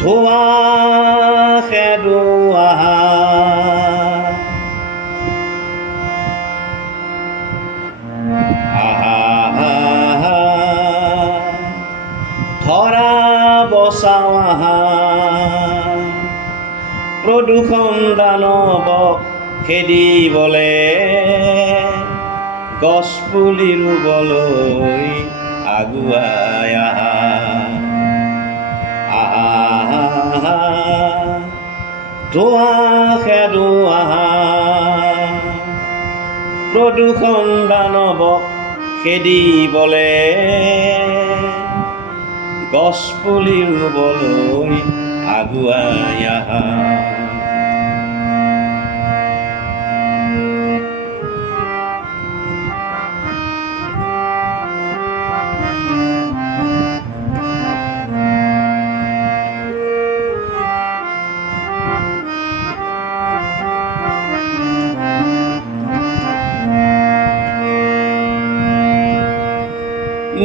ধোঁৱা খেদোৱা ধৰা বচাৱা প্ৰদূষণ দানৱক খেদিবলে গছ পুলি ৰুবলৈ আগুৱাই ধোঁৱা খেদোৱা প্ৰদূষণ দানৱক খেদিবলে গছ পুলি ৰুবলৈ আগুৱাই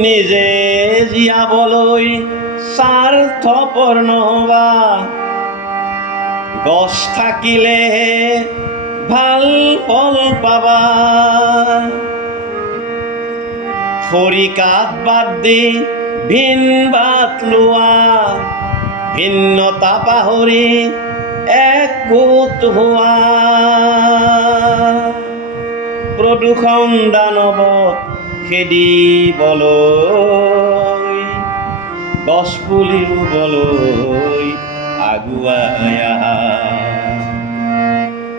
নিজে জীয়াবলৈ স্বাৰ্থপৰ নহবা গছ থাকিলেহে ভাল ফল পাবা খৰি কাঠ বাদ দি ভিন বাট লোৱা ভিন্নতা পাহৰি একগোট হোৱা প্ৰদূষণ দানৱক খেদিবলৈ গছ পুলি ৰুবলৈ আগুৱাই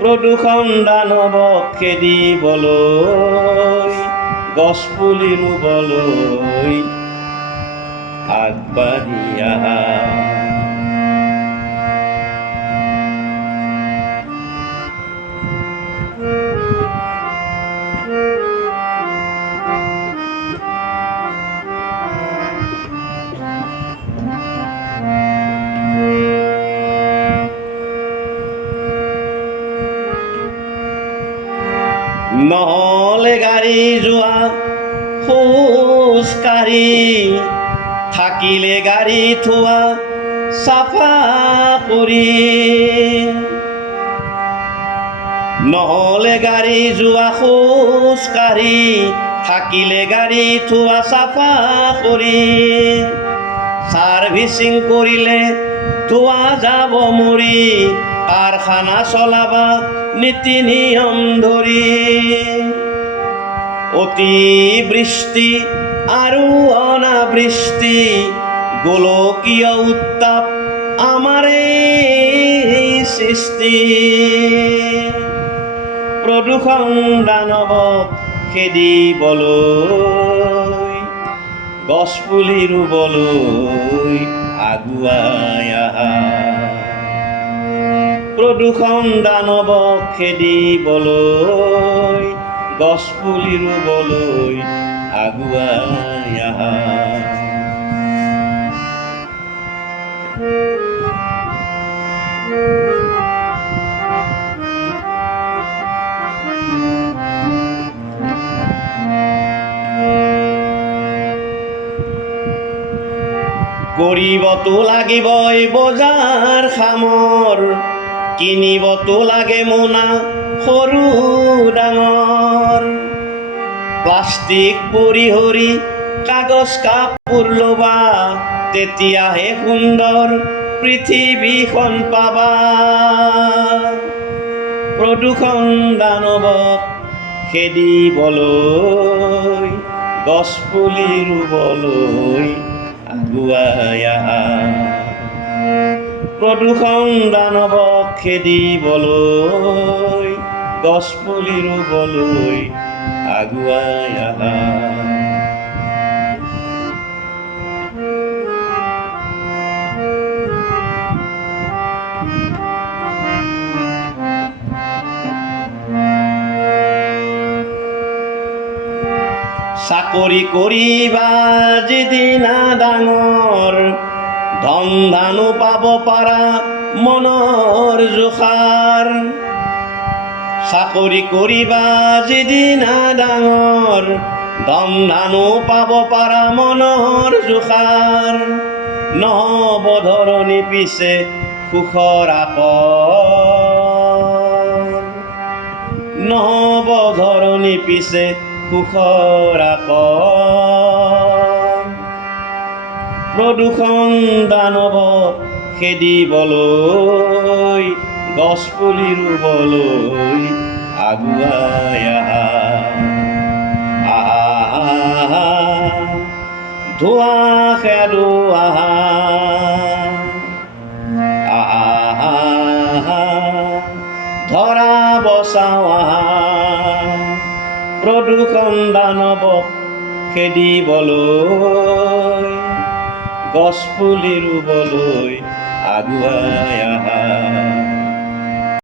প্ৰদূষণ দানৱক খেদিবলৈ গছ পুলি ৰুবলৈ আগবাঢ়ি নহ'লে গাড়ী যোৱা খোজকাঢ়ি থাকিলে গাড়ী থোৱা চাফা কৰি নহ'লে গাড়ী যোৱা খোজকাঢ়ি থাকিলে গাড়ী থোৱা চাফা কৰি ছাৰ্ভিচিং কৰিলে ধোঁৱা যাব মৰি কাৰখানা চলাবা নীতি নিয়ম ধৰি অতিবৃষ্টি আৰু অনাবৃষ্টি গোলকীয় উত্তাপ আমাৰে সৃষ্টি প্ৰদূষণ দানৱক খেদিবলৈ গছ পুলি ৰুবলৈ আগুৱাই প্ৰদূষণ দানৱক খেদিবলৈ গছ পুলি ৰুবলৈ আগুৱাই কৰিবতো লাগিবই বজাৰ সামৰ কিনিবতো লাগে মোনা সৰু ডাঙৰ প্লাষ্টিক পৰিহৰি কাগজ কাপোৰ ল'বা তেতিয়াহে সুন্দৰ পৃথিৱীখন পাবা প্ৰদূষণ দানৱক খেদিবলৈ গছ পুলি ৰুবলৈ আগুৱাই প্ৰদূষণ দানৱক খেদিবলৈ গছ পুলি ৰুবলৈ আগুৱাই চাকৰি কৰিবা যিদিনা ডাঙৰ ধন ধানো পাব পাৰা মনৰ জোখাৰ চাকৰি কৰিবা যিদিনা ডাঙৰ দম ধানো পাব পাৰা মনৰ জোখাৰ নহ'ব ধৰণী পিছে সুখৰ আকৰ নহ'ব ধৰণী পিছে সুখৰ আকৰ প্ৰদূষণ দানৱক খেদিবলৈ গছপুলি ৰুবলৈ আগুৱাই আহা ধোঁৱা খেদো আহা ধৰা বচাও আহা প্ৰদূষণ দানৱক খেদিবলৈ গছপুলি ৰুবলৈ আগুৱাই আহা।